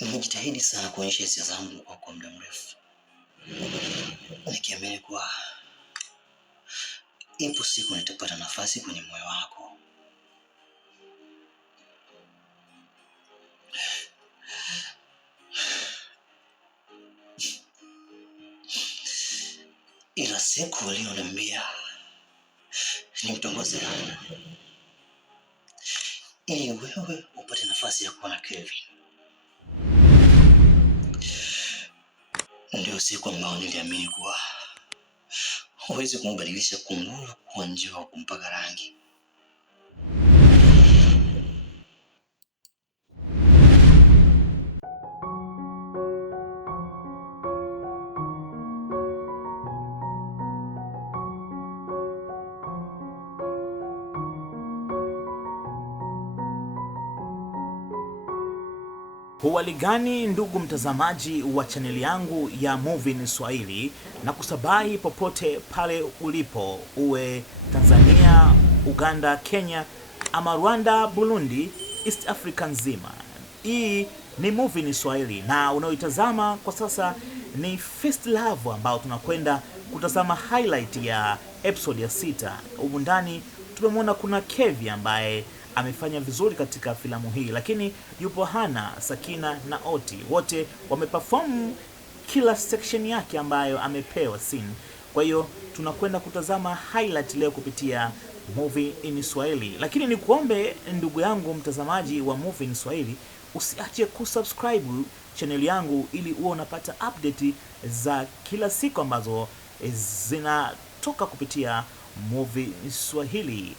Nimejitahidi sana kuonyesha hisia zangu kwa muda mrefu, nikiamini kuwa ipo siku nitapata nafasi kwenye moyo wako. Ila siku ulioniambia nimtongoze Ana ili wewe upate nafasi ya kuwa na Kevin, ndio siku ambayo niliamini kuwa huwezi kumbadilisha kunguru kuwa njiwa kumpaka rangi. Huwali gani ndugu mtazamaji wa chaneli yangu ya Movie Swahili, na kusabai popote pale ulipo, uwe Tanzania, Uganda, Kenya ama Rwanda, Burundi, East Africa nzima. Hii ni Movie Swahili na unaoitazama kwa sasa ni First Love, ambao tunakwenda kutazama highlight ya episode ya 6. Humu ndani tumemwona kuna Kevi ambaye amefanya vizuri katika filamu hii, lakini yupo Hana, Sakina na Oti. Wote wameperform kila section yake ambayo amepewa scene. Kwa hiyo tunakwenda kutazama highlight leo kupitia Movie in Swahili. Lakini ni kuombe ndugu yangu mtazamaji wa Movie in Swahili, usiache kusubscribe channel yangu ili uwe unapata update za kila siku ambazo zinatoka kupitia Movie in Swahili.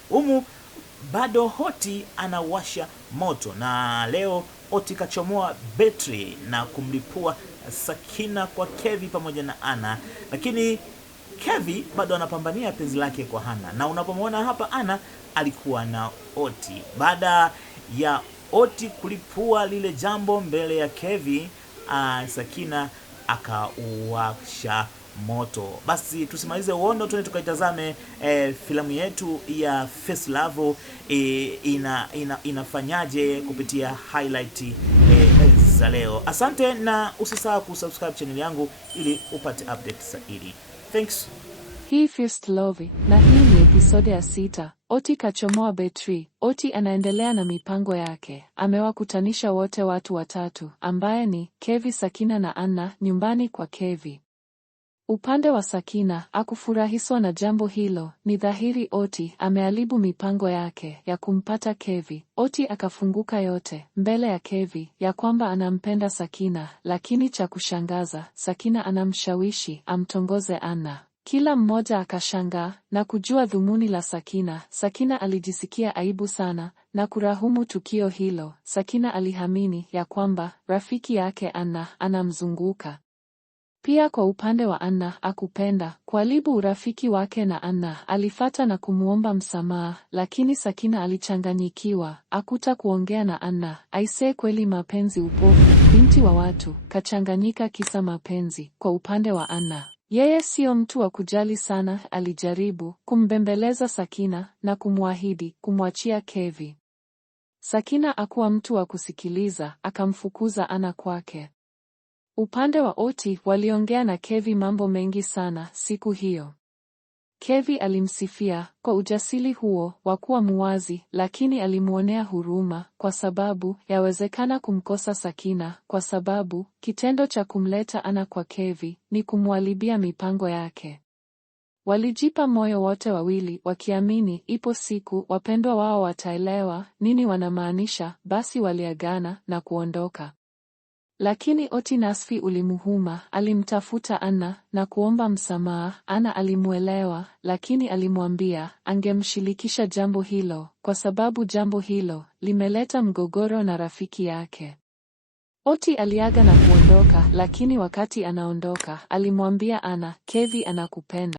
Bado Oti anawasha moto, na leo Oti kachomoa betri na kumlipua Sakina kwa Kevi pamoja na Ana, lakini Kevi bado anapambania penzi lake kwa Hana. Na unapomwona hapa Ana alikuwa na Oti. Baada ya Oti kulipua lile jambo mbele ya Kevi, Sakina akawasha moto. Basi tusimalize uondo, tuende tukaitazame filamu yetu ya First Love inafanyaje kupitia highlight za leo. Asante, na usisahau kusubscribe channel yangu ili upate updates zaidi. Thanks. Hii First Love na hii ni episode ya 6. Oti kachomoa betri. Oti anaendelea na mipango yake. Amewakutanisha wote watu watatu ambaye ni Kevi, Sakina na Anna nyumbani kwa Kevi. Upande wa Sakina hakufurahishwa na jambo hilo. Ni dhahiri Oti ameharibu mipango yake ya kumpata Kevi. Oti akafunguka yote mbele ya Kevi ya kwamba anampenda Sakina, lakini cha kushangaza Sakina anamshawishi amtongoze Anna. Kila mmoja akashangaa na kujua dhumuni la Sakina. Sakina alijisikia aibu sana na kurahumu tukio hilo. Sakina alihamini ya kwamba rafiki yake Anna anamzunguka. Pia kwa upande wa Anna akupenda kuharibu urafiki wake na Anna. Alifata na kumuomba msamaha, lakini Sakina alichanganyikiwa, akuta kuongea na Anna. Aisee, kweli mapenzi upofu, binti wa watu, kachanganyika kisa mapenzi. Kwa upande wa Anna, yeye sio mtu wa kujali sana. Alijaribu kumbembeleza Sakina na kumwahidi kumwachia Kevi. Sakina akuwa mtu wa kusikiliza, akamfukuza Anna kwake. Upande wa Oti waliongea na Kevi mambo mengi sana siku hiyo. Kevi alimsifia kwa ujasiri huo wa kuwa muwazi, lakini alimuonea huruma kwa sababu yawezekana kumkosa Sakina, kwa sababu kitendo cha kumleta Anna kwa Kevi ni kumwharibia mipango yake. Walijipa moyo wote wawili wakiamini ipo siku wapendwa wao wataelewa nini wanamaanisha. Basi waliagana na kuondoka. Lakini Oti nasfi ulimuhuma. Alimtafuta Anna na kuomba msamaha. Anna alimuelewa, lakini alimwambia angemshirikisha jambo hilo kwa sababu jambo hilo limeleta mgogoro na rafiki yake. Oti aliaga na kuondoka, lakini wakati anaondoka alimwambia Anna, Kevi anakupenda.